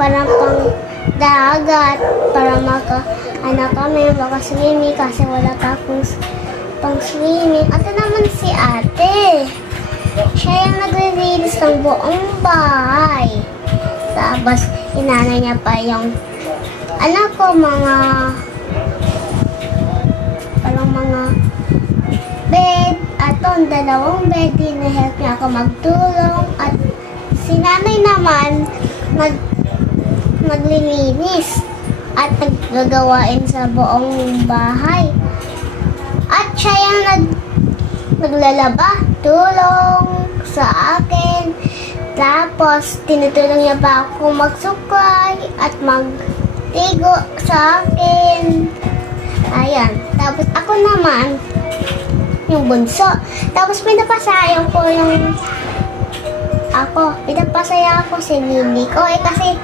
para pang dagat, para kami, maka-swimming kasi wala pa akong pang swimming. Ito naman si ate. Siya yung nagre-release ng buong bahay. Tapos, inanay niya pa yung anak ko, parang mga bed. At dalawang bed, hinahelp niya ako magtulong. At si nanay naman, maglilinis at naggagawain sa buong bahay. At siya yung naglalaba, tulong sa akin. Tapos, tinutulong niya pa ako magsuklay at magtigo sa akin. Ayan. Tapos, ako naman, yung bunso. Tapos, pinapasaya ko si Nini ko. Kasi